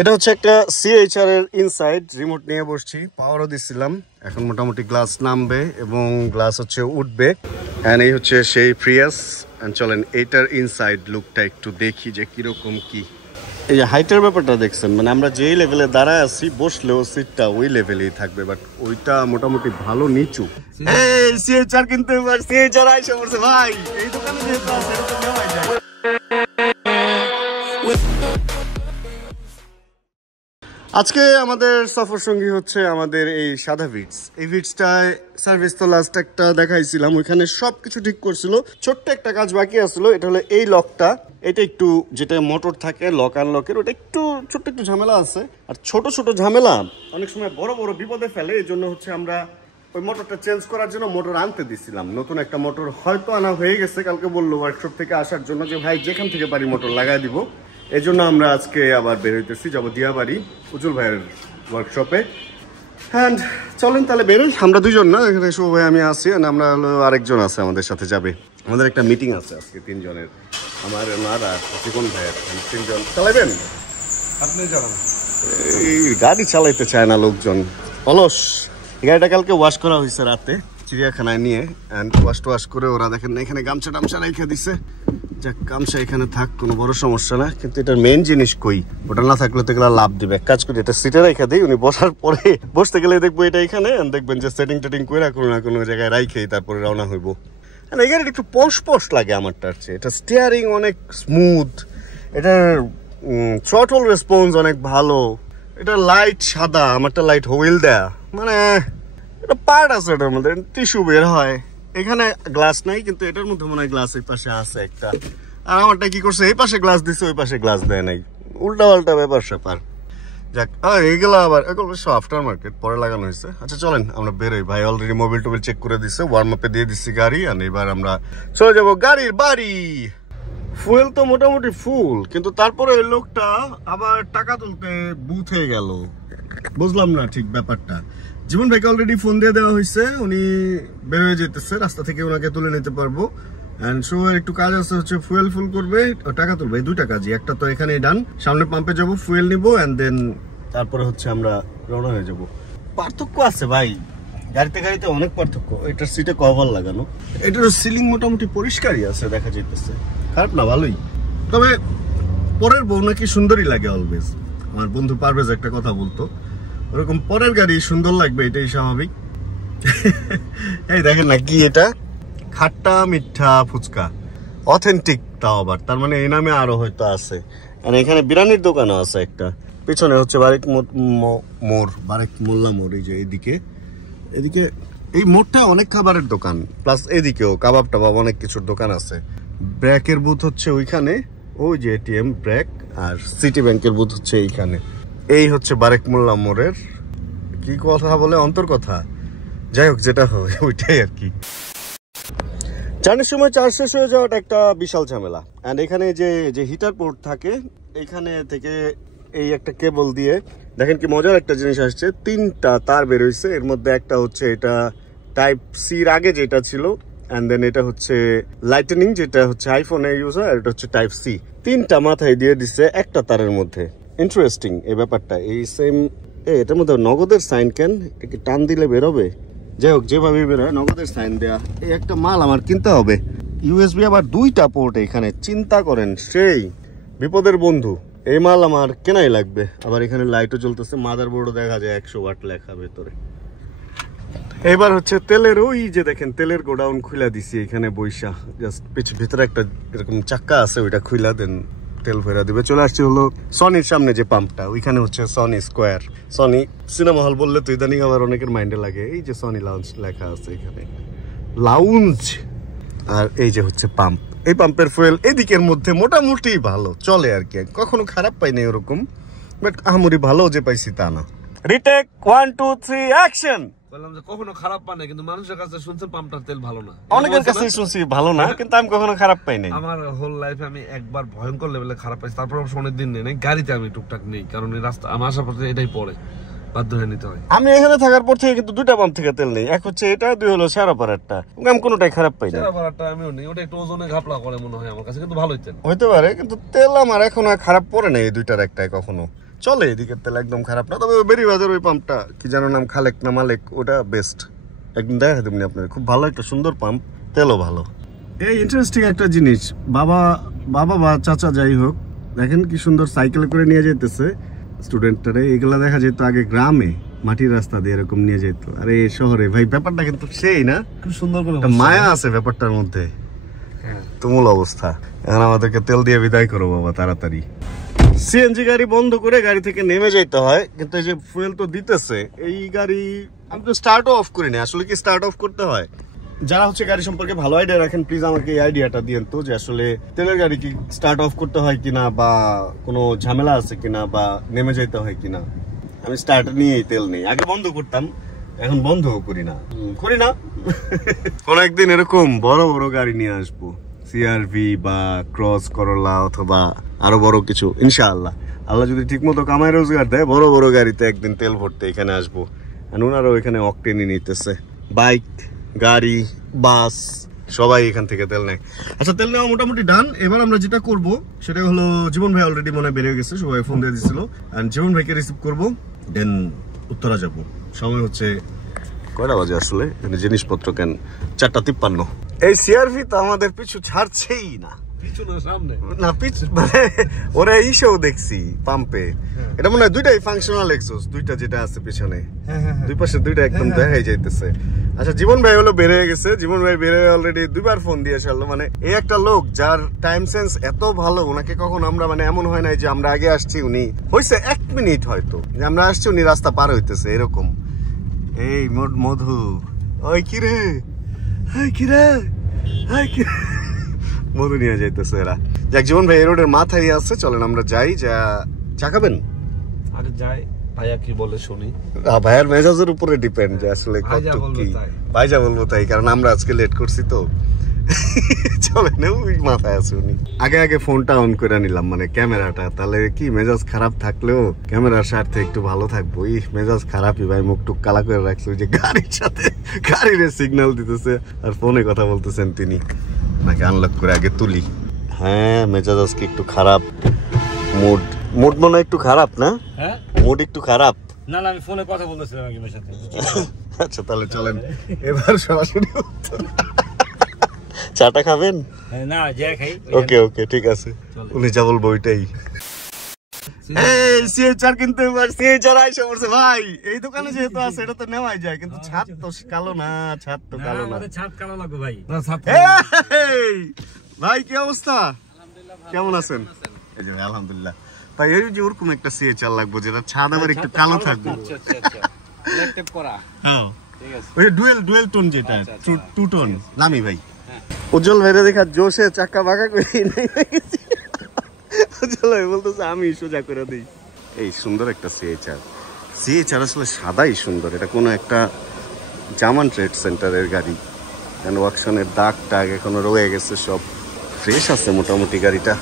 এটা হচ্ছে একটা সিএইচআর এর ইনসাইড রিমোট নিয়ে বসছি, পাওয়ারও দিছিলাম। এখন মোটামুটি গ্লাস নামবে এবং গ্লাস হচ্ছে উঠবে। এন্ড এই হচ্ছে সেই প্রিয়াস। এন্ড চলেন এইটার ইনসাইড লুকটা একটু দেখি যে কিরকম কি। এই যে হাইটের ব্যাপারটা দেখছেন, মানে আমরা যেই লেভেলে দাঁড়ায় আছি বসলেও সিটটা ওই লেভেলেই থাকবে, বাট ওইটা মোটামুটি ভালো নিচু। এই সিএইচআর কিনতে পারছি, সিএইচআর আইসা পড়ছে ভাই। এই দোকানে যেহেতু আছে এটা তো নেওয়াই যায়। আজকে আমাদের সফর সঙ্গী হচ্ছে আমাদের এই সাদা ভিটস। এই ভিটসটায় সার্ভিস তো লাস্ট একটা দেখাইছিলাম, ওইখানে সবকিছু ঠিক করছিল, ছোট্ট একটা কাজ বাকি আসলো। এটা হলো এই লকটা, এটা একটু যেটা মোটর থাকে লক আনলকের, ওটা একটু ছোট্ট একটু ঝামেলা আছে। আর ছোট ছোট ঝামেলা অনেক সময় বড় বড় বিপদে ফেলে। এই জন্য হচ্ছে আমরা ওই মোটরটা চেঞ্জ করার জন্য মোটর আনতে দিছিলাম। নতুন একটা মোটর হয়তো আনা হয়ে গেছে, কালকে বললো ওয়ার্কশপ থেকে আসার জন্য যে ভাই যেখান থেকে পারি মোটর লাগাই দিব। এই জন্য আমরা আজকে আবার বের হইতেছি, যাবো দিয়াবাড়ি উজ্জ্বল ভাইয়ের ওয়ার্কশপে। হ্যাঁ চলেন তাহলে বেরোই। আমরা দুজন না, এখানে শুভ ভাই আমি আছি, আমরা হলো আরেকজন আছে আমাদের সাথে যাবে। আমাদের একটা মিটিং আছে আজকে তিনজনের, আমার ওনার আর চিকন ভাইয়ের। তিনজন চালাবেন, আপনি চালান। এই গাড়ি চালাইতে চায় না লোকজন, অলস। গাড়িটা কালকে ওয়াশ করা হয়েছে রাতে চিড়িয়াখানায় নিয়ে, অ্যান্ড ওয়াশ করে ওরা দেখেন না এখানে গামছা টামছা রেখে দিছে। যাক, গামছা এখানে থাক, কোনো বড় সমস্যা না। কিন্তু এটার মেন জিনিস কই, ওটা না থাকলে তো এগুলো লাভ দিবে। এক কাজ করি, এটা সিটে রেখে দিই, উনি বসার পরে বসতে গেলে দেখবো এটা এখানে, দেখবেন যে সেটিং টেটিং করে কোনো না কোনো জায়গায় রাইখেই তারপরে রওনা হইব। এই গাড়িটা একটু পশ লাগে আমারটার চেয়ে। এটা স্টিয়ারিং অনেক স্মুথ, এটার থ্রটল রেসপন্স অনেক ভালো, এটা লাইট সাদা, আমারটা লাইট হুইল দেয়া, মানে এটা পার্ট আছে এটার মধ্যে, টিস্যু বের হয়। এখানে গ্লাস নাই, কিন্তু এটার মধ্যে মনে হয় গ্লাস এই পাশে আছে একটা। আর আমারটা কি করছে, এই পাশে গ্লাস দিছে, ওই পাশে গ্লাস দেয় নাই, উল্টা পাল্টা ব্যাপার স্যাপার। যাক, এইগুলো আবার এগুলো সব আফটার মার্কেট, পরে লাগানো হয়েছে। আচ্ছা চলেন আমরা বেরোই। ভাই অলরেডি মোবিল টোবিল চেক করে দিচ্ছে, ওয়ার্ম আপে দিয়ে দিচ্ছি গাড়ি। আর এবার আমরা চলে যাবো গাড়ির বাড়ি। ফুয়েল তো মোটামুটি ফুল, কিন্তু তারপরে ওই লোকটা আবার টাকা তুলতে বুথ হয়ে গেল, বুঝলাম না ঠিক ব্যাপারটা। জীবন ভাইকে অলরেডি ফোন দিয়ে দেওয়া হয়েছে, উনি বের হয়ে যেতেছে, রাস্তা থেকে ওনাকে তুলে নিতে পারবো। এন্ড শোয়ের একটু কাজ আছে, হচ্ছে ফুয়েল ফুল করবে, টাকা তুলবে। এই দুইটা কাজই, একটা তো এখানে ডান, সামনে পাম্পে যাবো, ফুয়েল নিবো, এন্ড দেন তারপরে হচ্ছে আমরা রওনা হয়ে যাব। পার্থক্য আছে ভাই, গাড়িতে অনেক পার্থক্য। এটার সিটে কভার লাগানো, এটার সিলিং মোটামুটি পরিষ্কারই আছে, দেখা যাইতেছে, খারাপ না, ভালোই। তবে পরের বউ নাকি সুন্দরী লাগে অলওয়েজ। আমার বন্ধু পারভেজ একটা কথা বলতো, ওরকম পরের গাড়ি সুন্দর লাগবে, এটাই স্বাভাবিক। এই দেখেন না কি, এটা খাট্টা মিঠা ফুচকা, অথেন্টিক তাও আবার, তার মানে এই নামে আরো হয়তো আছে। আর এখানে বিরিয়ানির দোকানও আছে একটা, পিছনে হচ্ছে বারেক মোল্লা মোড়। এই যে এদিকে এই মোড়টা অনেক খাবারের দোকান, প্লাস এদিকেও কাবাব টাবাব অনেক কিছুর দোকান আছে। ব্র্যাকের বুথ হচ্ছে ওইখানে, ওই যে এটিএম ব্র্যাক, আর সিটি ব্যাংকের বুথ হচ্ছে এইখানে। এই হচ্ছে বারেক মোল্লা মোড়ের কি কথা বলে অন্তর কথা, যাই হোক যেটা হয় ওইটাই আর কি। চার্জের সময় চার্জ শেষ হয়ে যাওয়াটা একটা বিশাল ঝামেলা। অ্যান্ড এখানে যে হিটার পোর্ট থাকে, এখানে থেকে এই একটা কেবল দিয়ে দেখেন কি মজার একটা জিনিস আসছে, 3টা তার বের হয়েছে। এর মধ্যে একটা হচ্ছে এটা টাইপ সির আগে যেটা ছিল, অ্যান্ড দেন এটা হচ্ছে লাইটেনিং, যেটা হচ্ছে আইফোনে ইউজ হয়, আর এটা হচ্ছে টাইপ সি। 3টা মাথায় দিয়ে দিচ্ছে একটা তারের মধ্যে। ইন্টারেস্টিং এই ব্যাপারটা। এই সেম এটার মধ্যে নগদের সাইন কেন, এটাকে টান দিলে বেরোবে? যাই হোক, যেভাবে বেরোয় নগদের সাইন দেয়া। এই একটা মাল আমার কিনতে হবে। ইউএসবি আবার 2টা পোর্ট এখানে, চিন্তা করেন, সেই বিপদের বন্ধু। এই মাল আমার কেনাই লাগবে। আবার এখানে লাইটও জ্বলতেছে, মাদারবোর্ডও দেখা যায় 100 ওয়াট লেখা ভেতরে। এবার হচ্ছে তেলের, ওই যে দেখেন তেলের গোডাউন খুলে দিছি এখানে বৈশা, জাস্ট ভিতরে একটা এরকম চাক্কা আছে, ওইটা খুলে দেন তেল ভরা দিবে। চলে আসছে হলো সনির সামনে যে পাম্পটা, ওইখানে হচ্ছে Sony square. Sony cinema hall বললে তো ইদানিং আমার অনেকের মাইন্ডে লাগে, এই যে সনি লাউঞ্জ লেখা আছে এখানে, লাউঞ্জ। আর এই যে হচ্ছে পাম্প, এই পাম্পের ফুয়েল এদিকের মধ্যে মোটামুটি ভালো চলে আর কি, কখনো খারাপ পাইনি ওরকম, বাট আহামরি ভালো যে পাইছি তা না। Retake 1 2 3 action. বললাম যে কখনো খারাপ পাই না, কিন্তু মানুষের কাছে শুনছেন পাম্পটার তেল ভালো না, অনেকের কাছে শুনছি ভালো না, কিন্তু আমি কখনো খারাপ পাই নাই। আমার হোল লাইফে আমি একবার ভয়ঙ্কর লেভেলে খারাপ পাইছি, তারপর অনেক দিন নেই, গাড়িতে আমি টুকটাক নেই, কারণ এই রাস্তা আমার আসার পথে এটাই পড়ে, বাধ্য হয়ে নিতে হয়। আমি এখানে থাকার পর থেকে কিন্তু 2টা পাম্প থেকে তেল নেই, এক হচ্ছে এটা, 2 হলো শেরাপাড়ারটা। আমি কোনোটাই খারাপ পাই না। শেরাপাড়ারটা আমিও নেই, ওটা একটু ওজনে ঘাপলা করে মনে হয় আমার কাছে, কিন্তু ভালোই তেল হইতে পারে, কিন্তু তেল আমার এখনো খারাপ পড়ে নাই এই 2টার একটাই কখনো। চলে এদিকের তেল একদম খারাপ না, তবে বেরিবাজার ওই পাম্পটা কি যেন নাম, খালেক না মালেক, ওটা বেস্ট। একদিন দেখা দেবেন আপনার, খুব ভালো একটা সুন্দর পাম্প, তেলও ভালো। এই ইন্টারেস্টিং একটা জিনিস, বাবা বা চাচা যাই হোক, দেখেন কি সুন্দর সাইকেল করে নিয়ে যেতেছে স্টুডেন্টটারে। এগুলা দেখা যেত আগে গ্রামে মাটির রাস্তা দিয়ে এরকম নিয়ে যেত, আরে শহরে ভাই ব্যাপারটা কিন্তু সেই না, খুব সুন্দর করে মায়া আছে ব্যাপারটার মধ্যে। তুমুল অবস্থা। এখন আমাদেরকে তেল দিয়ে বিদায় করো বাবা তাড়াতাড়ি। সিএনজি গাড়ি বন্ধ করে গাড়ি থেকে নেমে যাইতে হয়, কিন্তু এই যে ফুয়েল তো দিতেছে এই গাড়ি, আমি তো স্টার্টও অফ করিনি। আসলে কি স্টার্ট অফ করতে হয়? যারা হচ্ছে গাড়ি সম্পর্কে ভালো আইডিয়া রাখেন প্লিজ আমাকে এই আইডিয়াটা দিয়েন তো, যে আসলে তেলের গাড়ি কি স্টার্ট অফ করতে হয় কিনা, বা কোনো ঝামেলা আছে কিনা, বা নেমে যাইতে হয় কিনা। আমি স্টার্টার নিয়ে তেল নেই, আগে বন্ধ করতাম, এখন বন্ধও করি না। কোন একদিন এরকম বড় বড় গাড়ি নিয়ে আসবো, সিআরভি বা ক্রস করোলা অথবা আরো বড় কিছু, ইনশাআল্লাহ। আল্লাহ যদি ঠিক মতো কামাই রোজগার দেয়, বড় বড় গাড়িতে একদিন তেল ভরতে এখানে আসবো। ওনারাও এখানে অকটেনই নিতেছে, বাইক, গাড়ি, বাস সবাই এখান থেকে তেল নেয়। আচ্ছা, তেল নেওয়া মোটামুটি ডান। এবার আমরা যেটা করব সেটা হলো, জীবন ভাই অলরেডি মনে বেরিয়ে গেছে, সবাই ফোন দিয়ে দিছিল, জীবন ভাইকে রিসিভ করবো, দেন উত্তরা যাব। সময় হচ্ছে কয়টা বাজে আসলে, জিনিসপত্র কেন 4:53। এই সিআরভি তো আমাদের পিছু ছাড়ছেই না, ওরা ইসেও দেখছি পাম্পে, এটা মনে হয় দুইটাই ফাংশনাল এক্সস্ট, দুইটা যেটা আছে পিছনে, দুই পাশে দুইটা একদম দেখাই যাইতেছে। আচ্ছা, জীবন ভাই হলো বের হয়ে গেছে, জীবন ভাই বের হয়ে অলরেডি 2বার ফোন দিয়ে আসলো। মানে এই একটা লোক যার টাইম সেন্স এত ভালো, ওনাকে কখন আমরা মানে এমন হয় নাই যে আমরা আগে আসছি, উনি হয়েছে 1 মিনিট হয়তো যে আমরা আসছি, উনি রাস্তা পার হইতেছে এরকম। এই মধু, ওই কিরে, মধু নিয়ে যাইতেছে এরা। যাক, জীবন ভাই রোডের মাথায় আছে, চলেন আমরা যাই। যা চা খাবেন? আরে যাই, ভাইয়া কি বলে শুনি। ভাইয়ার মেজাজের উপরে ডিপেন্ড যে আসলে কতটুকু কি। ভাই যা বলবো তাই, কারণ আমরা আজকে লেট করছি তো। চলেন, ওই মাথায় আছে উনি। আগে ফোনটা অন করে নিলাম, মানে ক্যামেরাটা, তাহলে কি মেজাজ খারাপ থাকলেও ক্যামেরার স্বার্থে একটু ভালো থাকবো। মেজাজ খারাপই ভাই, মুখ টুক কালা করে রাখছে, ওই যে গাড়ির সাথে গাড়ির সিগন্যাল দিতেছে আর ফোনে কথা বলতেছেন তিনি। নাকি আনলক করে আগে তুলি। হ্যাঁ, মেজাজ আজকে একটু খারাপ, মুড মনে একটু খারাপ না? হ্যাঁ, মুড একটু খারাপ। না আমি ফোনে কথা বলতেছিলাম একজনের সাথে। আচ্ছা, তাহলে চলেন এবার সরাসরি চাটা খাবেন? না, যা খাই। ওকে ঠিক আছে, উনি যা বলবো ওইটাই। সিএইচআর কিনতে সিএইচআর আইসা পড়ছে ভাই। এই দোকানে যেহেতু আছে এটা তো নেওয়াই যায়, কিন্তু ছাদ তো কালো না, ছাদ তো কালো না। ছাদ কালো লাগবে ভাই। ভাই কি অবস্থা? কেমন আছেন? এই যে আলহামদুলিল্লাহ ভাই। এই যে ওরকম একটা সিএইচআর লাগবে যেটা ছাদ আবার একটু কালো থাকবে। ল্যাপটপ করা। হ্যাঁ, ওই ডুয়েল টোন যেটা, টু টোন। নামি ভাই, উজ্জ্বল ভাইরে দেখা জোশে চাকা বাঁকা করে উজ্জ্বল ভাই বলতেছে আমি সোজা করে দিই। এই সুন্দর একটা সিএইচআর আসলে সাদাই সুন্দর। এটা কোনো একটা জার্মান ট্রেড সেন্টারের গাড়ি, ওয়াকশনের দাগ টাগ এখনো রয়ে গেছে, সব ফ্রেশ আছে মোটামুটি গাড়িটা।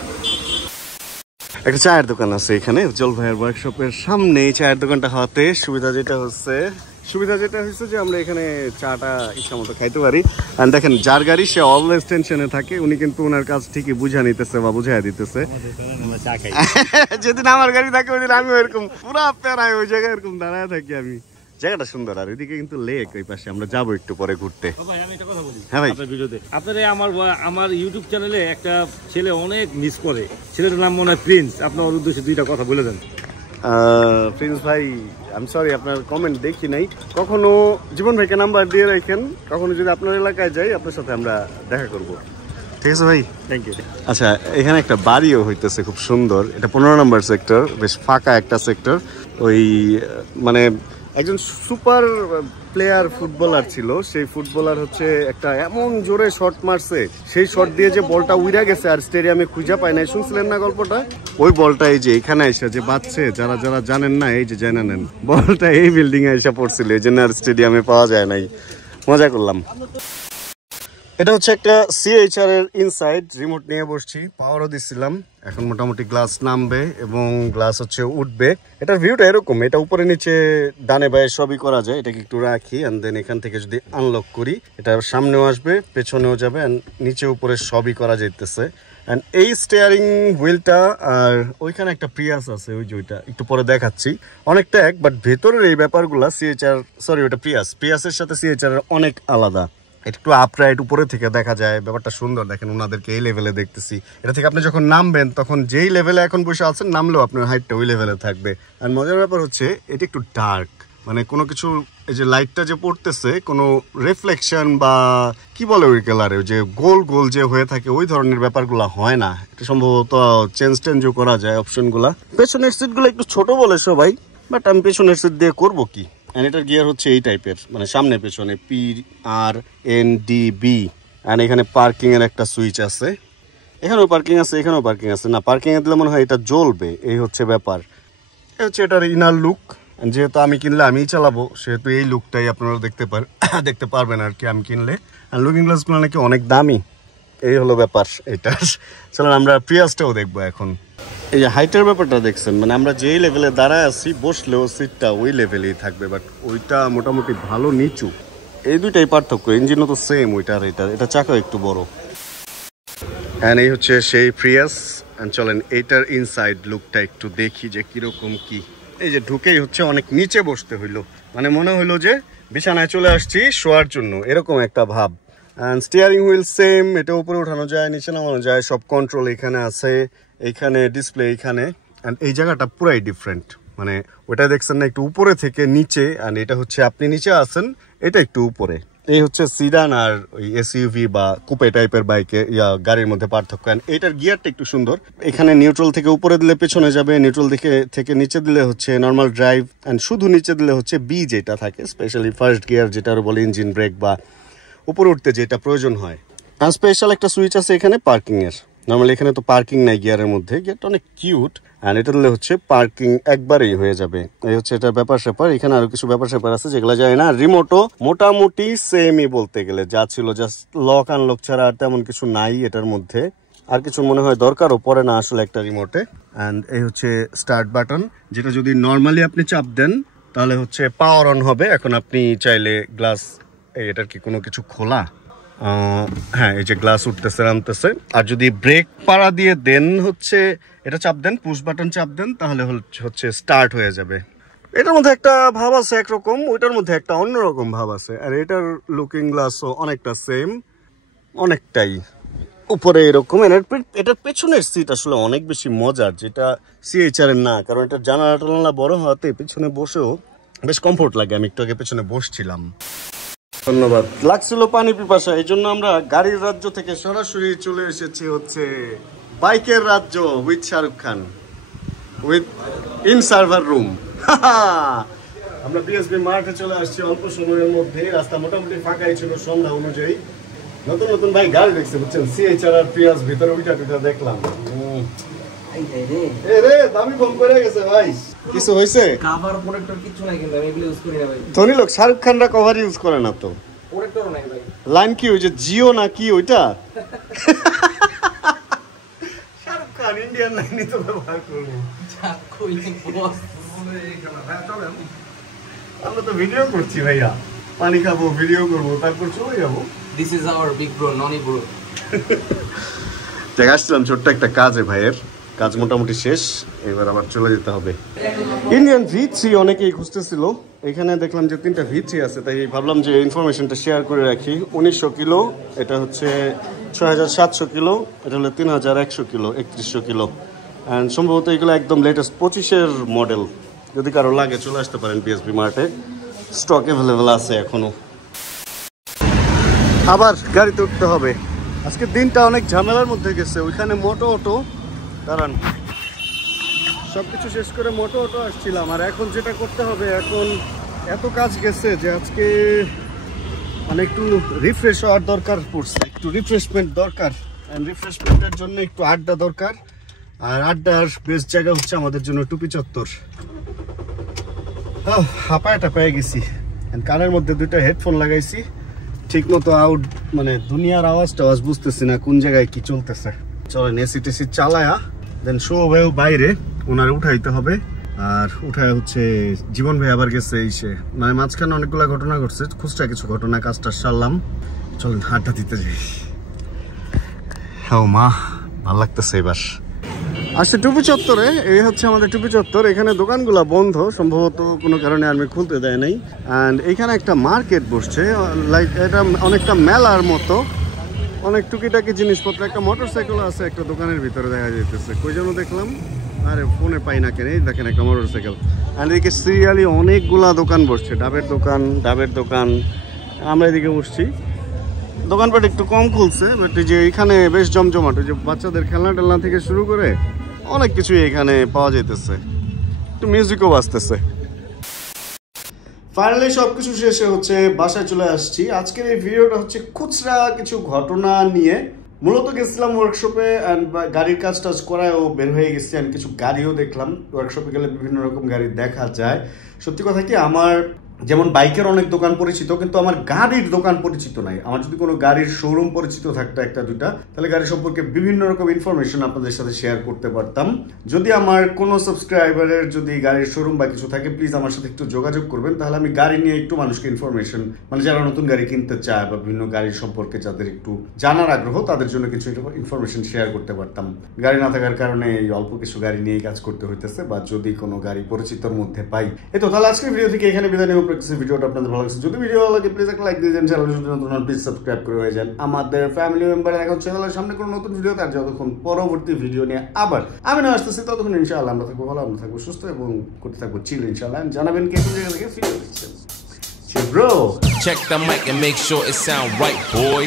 একটা চায়ের দোকান আছে এখানে উজ্জ্বল ভাইয়ের ওয়ার্কশপের সামনে। চায়ের দোকানটা হওয়াতে সুবিধা যেটা হচ্ছে যে আমরা এখানে চাটা ইচ্ছা মতো খাইতে পারি। আর দেখেন, যার গাড়ি সে অলওয়েজ টেনশনে থাকে, উনি কিন্তু ওনার কাজ ঠিকই বুঝা নিতেছে বা বুঝাই দিতেছে। যেদিন আমার গাড়ি থাকে ওই দিন আমি এরকম পুরো প্যারায় ওই জায়গায় এরকম দাঁড়ায় থাকি আমি। জায়গাটা সুন্দর, আর এদিকে কিন্তু লেক ওই পাশে, আমরা যাবো একটু পরে ঘুরতে। হ্যাঁ ভাই, আপনার আমার ইউটিউব চ্যানেলে একটা ছেলে অনেক মিস করে, ছেলেটার নাম মনে হয় প্রিন্স। আপনার উদ্দেশ্যে 2টা কথা বলে দেন। প্রিন্স ভাই, আমি সরি আপনার কমেন্ট দেখি নাই। কখনো জীবন ভাইকে নাম্বার দিয়ে রাখেন, কখনো যদি আপনার এলাকায় যাই আপনার সাথে আমরা দেখা করব। ঠিক আছে ভাই, থ্যাংক ইউ। আচ্ছা, এখানে একটা বাড়িও হইতেছে খুব সুন্দর। এটা 15 নম্বর সেক্টর, বেশ ফাঁকা একটা সেক্টর। ওই মানে একজন সুপার প্লেয়ার ফুটবলার ছিল, সেই ফুটবলার হচ্ছে একটা এমন জোরে শট মারছে, সেই শট দিয়ে যে বলটা উইরা গেছে আর স্টেডিয়ামে খুঁজে পায় নাই। শুনছিলেন না গল্পটা? ওই বলটা এই যে এখানে এসে যে বাজছে, যারা জানেন না এই যে জেনে নেন, বলটা এই বিল্ডিং এ এসে পড়ছিল, এই জন্য আর স্টেডিয়ামে পাওয়া যায় নাই। মজা করলাম। এটা হচ্ছে একটা সিএইচআর এর ইনসাইড। রিমোট নিয়ে বসছি, পাওয়ারও দিচ্ছিলাম। এখন মোটামুটি গ্লাস নামবে এবং গ্লাস হচ্ছে উঠবে। এটার ভিউটা এরকম, এটা উপরে নিচে ডানে বায়ে সবই করা যায়। এটাকে একটু রাখি এন্ড দেন এখান থেকে যদি আনলক করি, এটা সামনেও আসবে, পেছনেও যাবে, নিচে উপরে সবই করা যাইতেছে। অ্যান্ড এই স্টিয়ারিং হুইলটা আর ওইখানে একটা প্রিয়াস আছে, ওই যে ওইটা একটু পরে দেখাচ্ছি, অনেকটা এক, বাট ভেতরের এই ব্যাপারগুলো ওটা প্রিয়াসের সাথে সিএইচআর অনেক আলাদা। এটা একটু আপরাইট, উপরে থেকে দেখা যায়, ব্যাপারটা সুন্দর। দেখেন ওনাদেরকে এই লেভেলে দেখতেছি, এটা থেকে আপনি যখন নামবেন তখন যেই লেভেলে এখন বসে আছেন নামলেও আপনার হাইটটা ওই লেভেলে থাকবে। আর মজার ব্যাপার হচ্ছে এটা একটু ডার্ক, মানে কোনো কিছু এই যে লাইটটা যে পড়তেছে কোনো রিফ্লেকশন বা কি বলে ওই কালারে যে গোল গোল যে হয়ে থাকে ওই ধরনের ব্যাপারগুলো হয় না। এটা সম্ভবত চেঞ্জও করা যায় অপশনগুলা। পেছনের সিটগুলো একটু ছোট বলে সবাই, বাট আমি পেছনের সিট দিয়ে করবো কি। এটার গিয়ার হচ্ছে এই টাইপের, মানে সামনে পেছনে PRNDB। আর এখানে পার্কিং এর একটা সুইচ আছে, এখানেও পার্কিং আছে, এখানেও পার্কিং আছে। না, পার্কিং এ দিলে মনে হয় এটা জ্বলবে, এই হচ্ছে ব্যাপার। এই হচ্ছে এটার ইনার লুক। যেহেতু আমি কিনলে আমিই চালাবো, সেহেতু এই লুকটাই আপনারা দেখতে পারবেন আর কি আমি কিনলে। আর লুকিং গ্লাসগুলো নাকি অনেক দামি, এই হলো ব্যাপার এটার। চলেন আমরা প্রিয়াসটাও দেখবো এখন। এই যে হাইটের ব্যাপারটা দেখছেন, মানে আমরা যেই লেভেলে দাঁড়ায় আছি বসলেও সিটটা ওই লেভেলেই থাকবে, বাট ওইটা মোটামুটি ভালো নিচু। এই দুইটাই পার্থক্য, ইঞ্জিনও তো সেম ওইটার, এটা চাকাও একটু বড়। অ্যান্ড এই হচ্ছে সেই প্রিয়াস। অ্যান্ড চলেন এইটার ইনসাইড লুকটা একটু দেখি যে কিরকম কি। এই যে ঢুকেই হচ্ছে অনেক নিচে বসতে হইলো, মানে মনে হইলো যে বিছানায় চলে আসছি শোয়ার জন্য, এরকম একটা ভাব। অ্যান্ড স্টিয়ারিং হুইল সেম, এটা উপরে উঠানো যায়, নিচে নামানো যায়, সব কন্ট্রোল এখানে আছে, এইখানে ডিসপ্লে এইখানে। অ্যান্ড এই জায়গাটা পুরাই ডিফারেন্ট, মানে ওটা দেখছেন না একটু উপরে থেকে নিচে, অ্যান্ড এটা হচ্ছে আপনি নিচে আছেন, এটা একটু উপরে। এই হচ্ছে সিডান আর ওই এসইউভি বা কুপে টাইপের বাইকে গাড়ির মধ্যে পার্থক্য। এটার গিয়ারটা একটু সুন্দর, এখানে নিউট্রাল থেকে উপরে দিলে পেছনে যাবে, নিউট্রাল থেকে নিচে দিলে হচ্ছে নর্মাল ড্রাইভ, অ্যান্ড শুধু নিচে দিলে হচ্ছে বি যেটা থাকে, স্পেশালি ফার্স্ট গিয়ার যেটা বলে ইঞ্জিন ব্রেক বা উপরে উঠতে যেটা প্রয়োজন হয়। আর স্পেশাল একটা সুইচ আছে এখানে পার্কিং এর। নর্মালি এখানে তো পার্কিং নাই গিয়ারের মধ্যে, গিয়ারটা অনেক কিউট। আর এটা দিলে হচ্ছে পার্কিং একবারেই হয়ে যাবে। এই হচ্ছে এটা ব্যাপার স্যাপার। এখানে আরো কিছু ব্যাপার স্যাপার আছে যেগুলো যায় না। রিমোটও মোটামুটি সেমই বলতে গেলে, যা ছিল জাস্ট লক আনলক ছাড়া আর তেমন কিছু নাই এটার মধ্যে। আর কিছু মনে হয় দরকারও পড়ে না আসলে একটা রিমোটে। অ্যান্ড এই হচ্ছে স্টার্ট বাটন, যেটা যদি নর্মালি আপনি চাপ দেন তাহলে হচ্ছে পাওয়ার অন হবে। এখন আপনি চাইলে গ্লাস, এটার কি কোনো কিছু খোলা? হ্যাঁ, এই যে গ্লাস উঠতেছে নামতেছে। আর যদি ব্রেক পাড়া দিয়ে দেন হচ্ছে এটা চাপ দেন, পুশ বাটন চাপ দেন, তাহলে হচ্ছে স্টার্ট হয়ে যাবে। এটার মধ্যে একটা ভাব আছে একরকম, ওইটার মধ্যে একটা অন্যরকম ভাব আছে। আর এটার লুকিং গ্লাসও অনেকটা সেম, অনেকটাই উপরে এরকম। এটার পেছনের সিট আসলে অনেক বেশি মজার, যেটা সিএইচআর এর না, কারণ এটা জানালা টানালা বড় হওয়াতে পেছনে বসেও বেশ কমফোর্ট লাগে। আমি একটু আগে পেছনে বসছিলাম। ধন্যবাদ। লাগছিল পানি পিপাসা, এই জন্য আমরা গাড়ির রাজ্য থেকে সরাসরি চলে এসেছি হচ্ছে বাইকের রাজ্য with Shahrukh Khan, with in server room. আমরা বিএসবি মার্টে চলে আসছি অল্প সময়ের মধ্যে। রাস্তা মোটামুটি ফাঁকাই ছিল সন্ধ্যা অনুযায়ী। নতুন নতুন ভাই গাড়ি দেখছে বুঝছেন, সিএইচআর আর প্রিয়াস ভিতরে উইটা দেখলাম। দামি ফোন করে গেছে ভাই, কিছু হয়েছে? কভার প্রোটেক্টর কিছু নাই, কিন্তু আমি এগুলো ইউজ করি না ভাই। ধনী লোক শাহরুখ খানরা কভার ইউজ করে না তো। প্রোটেক্টরও নাই ভাই। লাইন কি ওই যে জিও না কি ওইটা? শাহরুখ খান ইন্ডিয়ান লাইনই তো ব্যবহার করবো। আমরা তো ভিডিও করছি ভাইয়া, পানি খাবো, ভিডিও করবো, তারপর চলে যাবো। This is our big bro, Noni bro. দেখ আসছিলাম ছোট্ট একটা কাজে, ভাইয়ের কাজ মোটামুটি শেষ, এবার আবার চলে যেতে হবে। ইন্ডিয়ান V3 অনেকেই খুঁজতেছিল, এখানে দেখলাম যে 3টা V3 আছে, তাই ভাবলাম যে ইনফরমেশনটা শেয়ার করে রাখি। 1900 কিলো, এটা হচ্ছে 6700 কিলো, এটা হলো 3100 কিলো, 3100 কিলো। অ্যান্ড সম্ভবত এগুলো একদম লেটেস্ট 25-এর মডেল। যদি কারো লাগে চলে আসতে পারেন বিএসবি মার্টে, স্টক অ্যাভেলেবেল আছে এখনো। আবার গাড়িতে উঠতে হবে। আজকে দিনটা অনেক ঝামেলার মধ্যে গেছে। ওইখানে মোটো অটো, দাঁড়ান, সবকিছু শেষ করে মোটো অটো আসছিলাম। আর এখন যেটা করতে হবে, এখন এত কাজ গেছে যে আজকে মানে একটু রিফ্রেশ হওয়ার দরকার পড়ছে, একটু রিফ্রেশমেন্ট দরকার। অ্যান্ড রিফ্রেশমেন্টের জন্য একটু আড্ডা দরকার। আর আড্ডার বেস্ট জায়গা হচ্ছে আমাদের জন্য টুপি চত্বর। হাঁপায় টাপায় গেছি। কানের মধ্যে 2টা হেডফোন লাগাইছি, ঠিক মতো আউট মানে দুনিয়ার আওয়াজ বুঝতেছি না কোন জায়গায় কি চলতেছে। চলেন এসি টেসি চালায়া দেন শো ভাইও বাইরে, ওনারে উঠাইতে হবে। আর উঠায় হচ্ছে জীবন ভাই আবার গেছে এসে, মানে মাঝখানে অনেকগুলো ঘটনা ঘটছে, খুচরা কিছু ঘটনা, কাজটা সারলাম। চলেন আড্ডা দিতে যাই। হ্যাঁ মা, ভালো লাগতেছে এবার। আসছে টুপি চত্বরে, এই হচ্ছে আমাদের টুপি চত্বর। এখানে দোকানগুলো বন্ধ, সম্ভবত কোনো কারণে আমি খুলতে দেয় নাই। অ্যান্ড এখানে একটা মার্কেট বসছে, লাইক এটা অনেকটা মেলার মতো, অনেক টুকিটাকি জিনিসপত্র। একটা মোটরসাইকেল আছে একটা দোকানের ভিতরে দেখা যাইতেছে, কই যেন দেখলাম, আরে ফোনে পাই না কেন, এই দেখেন একটা মোটরসাইকেল। অ্যান্ড এদিকে সিরিয়ালি অনেকগুলা দোকান বসছে, ডাবের দোকান। আমরা এদিকে বসছি, দোকানপাট একটু কম খুলছে, বাট এই যে এখানে বেশ জমজমাট, ওই যে বাচ্চাদের খেলনা টেলনা থেকে শুরু করে অনেক কিছুই এখানে পাওয়া যাইতেছে, একটু মিউজিকও বাজতেছে। ফাইনালি সবকিছু শেষে হচ্ছে বাসায় চলে আসছি। আজকের এই ভিডিওটা হচ্ছে খুচরা কিছু ঘটনা নিয়ে। মূলত গেছিলাম ওয়ার্কশপে, অ্যান্ড গাড়ির কাজ টাজ করায়ও বের হয়ে গেছি, অ্যান্ড কিছু গাড়িও দেখলাম। ওয়ার্কশপে গেলে বিভিন্ন রকম গাড়ি দেখা যায়। সত্যি কথা কি, আমার যেমন বাইকের অনেক দোকান পরিচিত, কিন্তু আমার গাড়ির দোকান পরিচিত নাই। আমার যদি কোনো গাড়ির শোরুম পরিচিত থাকতো একটা দুইটা, তাহলে গাড়ি সম্পর্কে বিভিন্ন রকম ইনফরমেশন আপনাদের সাথে শেয়ার করতে পারতাম। যদি আমার কোনো সাবস্ক্রাইবারের যদি গাড়ির শোরুম বা কিছু থাকে, প্লিজ আমার সাথে একটু যোগাযোগ করবেন, তাহলে আমি গাড়ি নিয়ে একটু মানুষকে ইনফরমেশন, মানে যারা নতুন গাড়ি কিনতে চায় বা বিভিন্ন গাড়ির সম্পর্কে যাদের একটু জানার আগ্রহ, তাদের জন্য কিছু ইনফরমেশন শেয়ার করতে পারতাম। গাড়ি না থাকার কারণে এই অল্প কিছু গাড়ি নিয়েই কাজ করতে হইতেছে, বা যদি কোনো গাড়ি পরিচিতর মধ্যে পাই। এই তো, তাহলে আজকের ভিডিও থেকে এখানে বিদায় নেব। ভিডিওটা আপনাদের ভালো লাগছে, যদি ভিডিও ভালো লাগে প্লিজ একটা লাইক দিয়ে দেন, চ্যানেল যদি নতুন হন প্লিজ সাবস্ক্রাইব করে হয়ে যান আমাদের ফ্যামিলি মেম্বার। দেখা হচ্ছে তাহলে সামনে কোনো নতুন ভিডিও, তার যতক্ষণ পরবর্তী ভিডিও নিয়ে আবার আমি না আসতেছি, ততক্ষণ ইনশাআল্লাহ আমরা থাকবো ভালো, আমরা থাকবো সুস্থ এবং করতে থাকবো চিল ইনশাআল্লাহ। জানাবেন কে কোন জায়গা থেকে ভিডিও দেখছেন। Bro, check the mic and make sure it sound right, boy.